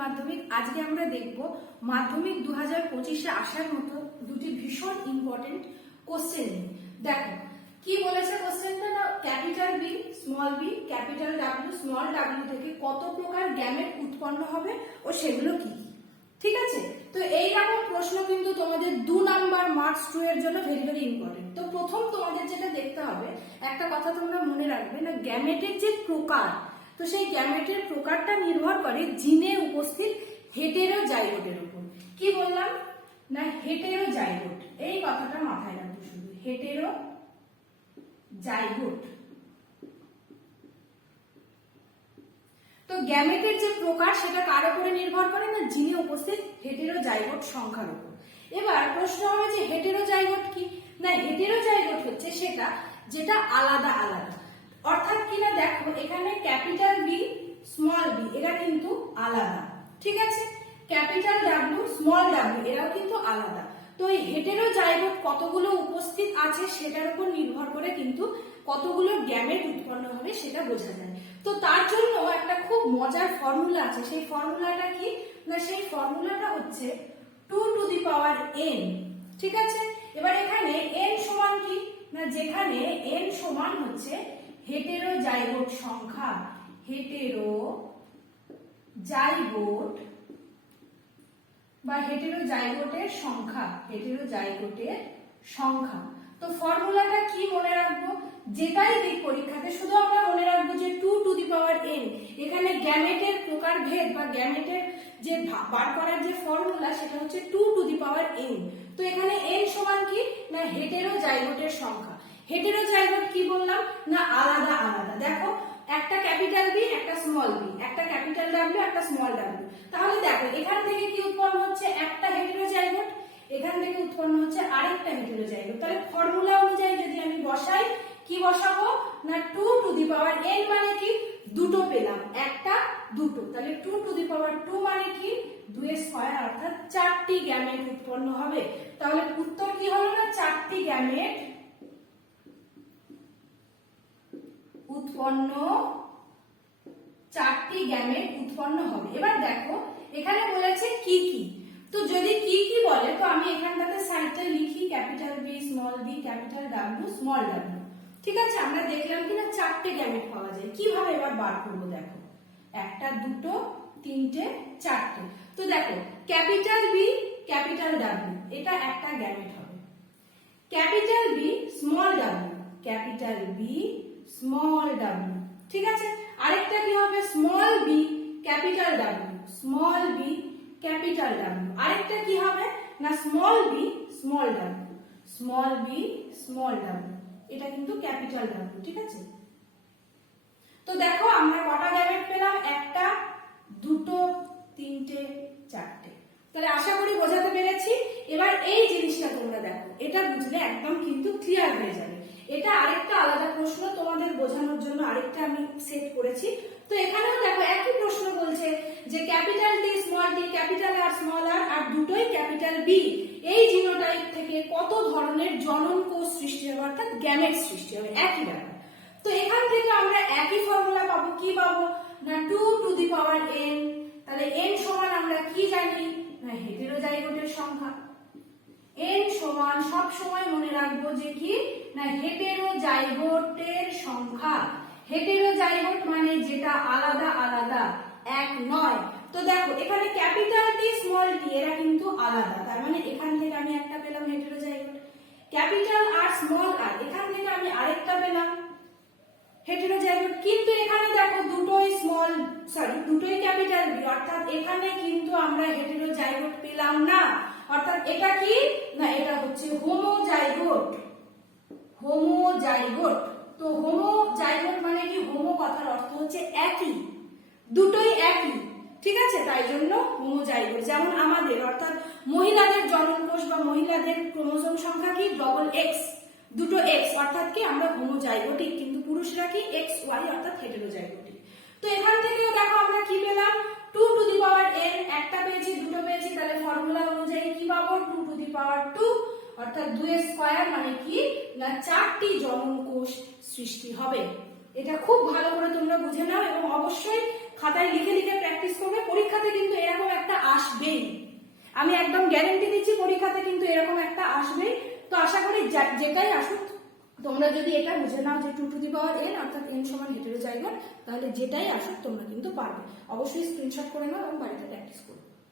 মাধ্যমিক, আজকে আমরা দেখব মাধ্যমিক দু হাজার পঁচিশে আসার মতো দুটি ভীষণ ইম্পর্টেন্ট কোশ্চেন দেখো, কি বলেছে কোশ্চেনটা না capital B small B capital W small W থেকে কত প্রকার গ্যামেট উৎপন্ন হবে ও সেগুলো কি? ঠিক আছে? তো এই রকম প্রশ্ন কিন্তু তোমাদের দু নাম্বার মার্কস টু এর জন্য ভেরি ভেরি ইম্পর্টেন্ট তো প্রথম তোমাদের যেটা দেখতে হবে, একটা কথা তোমরা মনে রাখবে না গ্যামেটের যে প্রকার, তো সেই গ্যামেটের প্রকারটা নির্ভর করে জিনে হেটেরো জাইগোটের উপর। কি বললাম? না হেটেরো জাইগোট এই কথাটা মাথায় রাখবে শুধু। হেটেরো জাইগোট তো গ্যামেটের যে প্রকার, সেটা কার উপরে নির্ভর করে না জিনে উপস্থিত? হেটেরো জাইগোট সংখ্যার উপর। এবার প্রশ্ন হবে যে হেটেরো জাইগোট কি? না হেটেরো জাইগোট হচ্ছে সেটা যেটা আলাদা আলাদা। অর্থাৎ কিনা দেখো, এখানে ক্যাপিটাল বি, স্মল বি, এরা কিন্তু আলাদা। ঠিক আছে? ক্যাপিটাল ডাব্লিউ স্মল ডাব্লিউ এরাও কিন্তু আলাদা। তো এই হেটেরো জাইগোট কতগুলো উপস্থিত আছে সেটার উপর নির্ভর করে কিন্তু কতগুলো গ্যামেট উৎপন্ন হবে সেটা বোঝা যায়। তো তার জন্য একটা খুব মজার ফর্মুলা আছে। সেই ফর্মুলাটা কি? না, সেই ফর্মুলাটা হচ্ছে two to the power n ঠিক আছে? এবার এখানে এন সমান কি? না, যেখানে এন সমান হচ্ছে হেটেরো জাইগোট সংখ্যা। হেটেরো জাইগোট বা হেটেরো জাইগোটের সংখ্যা হেটেরো জাইগোটের সংখ্যা। তো ফর্মুলাটা কি মনে রাখব? যেটাই দিক পরীক্ষাতে, শুধু আমরা মনে রাখব যে two to the power n এখানে গ্যামেটের প্রকার ভেদ বা গ্যামেটের যে বার করার যে ফর্মুলা, সেটা হচ্ছে two to the power n তো এখানে এন সমান কি? না হেটেরো জাইগোটের সংখ্যা। হেটেরো জাইগোট কি বললাম? না আলাদা আলাদা। দেখো, একটা ক্যাপিটাল বি একটা স্মল বি ডাব্লিউ একটা স্মল ডাব্লিউ তাহলে দেখো, এখান থেকে কি উৎপন্ন হচ্ছে? একটা হেটেরোজাইগোট এখান থেকে উৎপন্ন হচ্ছে আরেকটা হেটেরোজাইগোট তাহলে ফর্মুলা অনুযায়ী যদি আমি বসাই, কি বসাবো? না two to the power n মানে কি? দুটো পেলাম, একটা, দুটো। তাহলে two to the power two মানে কি? দুই স্কয়ার অর্থাৎ চারটি গ্যামেট উৎপন্ন হবে। তাহলে উত্তর কি হলো না? চারটি গ্যামেট উৎপন্ন চারটি গ্যামেট উৎপন্ন হবে। এবার দেখো, এখানে বলেছে কি কি? তো যদি কি কি বলে, তো আমি এখানটাতে সাইডটা লিখি capital B small B capital W small W ঠিক আছে? আমরা দেখলাম কিনা, চারটে গ্যামেট পাওয়া যায়। কীভাবে এবার বার করব দেখো? একটা, দুটো, তিনটে, চারটে। তো দেখো ক্যাপিটাল বি ক্যাপিটাল ডাব্লিউ এটা একটা গ্যামেট হবে। Capital B small W capital B small W ঠিক আছে? আরেকটা কি হবে? Small B capital W small B capital W আরেকটা কি হবে? না small B small W small B small W এটা কিন্তু ক্যাপিটাল ডাব্লিউ ঠিক আছে? তো দেখো, আমরা কটা গ্যামেট পেলাম? একটা, দুটো, তিনটে, চারটে। তাহলে আশা করি বোঝাতে পেরেছি। এবার এই জিনিসটা তোমরা দেখো। এটা বুঝলে একদম কিন্তু ক্লিয়ার হয়ে যাবে। এটা আরেকটা আলাদা প্রশ্ন তোমাদের বোঝানোর জন্য আরেকটা আমি সেট করেছি। তো এখানেও দেখো একই প্রশ্ন বলছে যে capital D small D capital R small R আর দুটোই ক্যাপিটাল বি এই জিনোটাইপ থেকে কত ধরনের জনন কোষ সৃষ্টি হবে? অর্থাৎ গ্যামেট সৃষ্টি হবে। একই ব্যাপার। তো এখান থেকে আমরা একই ফর্মুলা পাবো। কি পাবো? না two to the power n তাহলে এন সমান আমরা কি জানি? না হেটেরোজাইগোটের সংখ্যা। এন সমান সব সময় মনে রাখব যে কি? না হেটেরোজাইগোটের সংখ্যা। হেটেরোজাইগোট মানে যেটা আলাদা আলাদা। এক নয়। তো দেখো, এখানে ক্যাপিটাল টি স্মল টি এরা কিন্তু আলাদা। তার মানে এখান থেকে আমি একটা পেলাম heterozygote capital R small R, এখান থেকে আমি আরেকটা পেলাম হেটেরোজাইগোট কিন্তু এখানে দেখো দুটোই স্মল সরি দুটোই ক্যাপিটাল বি অর্থাৎ এখানে কিন্তু আমরা হেটেরোজাইগোট পেলাম না। অর্থাৎ এটা কি না এটা হচ্ছে হোমোজাইগোট হোমোজাইগোট তো হোমোজাইগোট মানে কি? হোমো কথার অর্থ হচ্ছে একই। দুটোই একই। ঠিক আছে? তাই জন্য হোমোজাইগোট যেমন আমাদের, অর্থাৎ মহিলাদের জননকোষ বা মহিলাদের ক্রোমোজোম সংখ্যা কি? ডবল এক্স দুটো এক্স অর্থাৎ কি? আমরা হোমোজাইগোটিক কিন্তু পুরুষরা কি? এক্স ওয়াই অর্থাৎ হেটেরোজাইগোটিক তো এখান থেকেও দেখো আমরা কি পেলাম? Two to the power n একটা পেয়েছি দুটো পেয়েছি তাহলে ফর্মুলা অনুযায়ী কি পাবো two to the power two অর্থাৎ দুই স্কয়ার মানে কি? না, চারটি জনন কোষ সৃষ্টি হবে। এটা খুব ভালো করে তোমরা বুঝে নাও এবং অবশ্যই খাতায় লিখে লিখে প্র্যাকটিস করবে। পরীক্ষাতে কিন্তু এরকম একটা আসবেই। আমি একদম গ্যারেন্টি দিচ্ছি, পরীক্ষাতে কিন্তু এরকম একটা আসবেই। তো আশা করি যেটাই আসুক, তোমরা যদি এটা বুঝে নাও যে two to the power n অর্থাৎ এন সমান হেটেরোজাইগন তাহলে যেটাই আসুক তোমরা কিন্তু পারবে। অবশ্যই স্ক্রিনশট করে নাও এবং বাড়িতে প্র্যাকটিস করো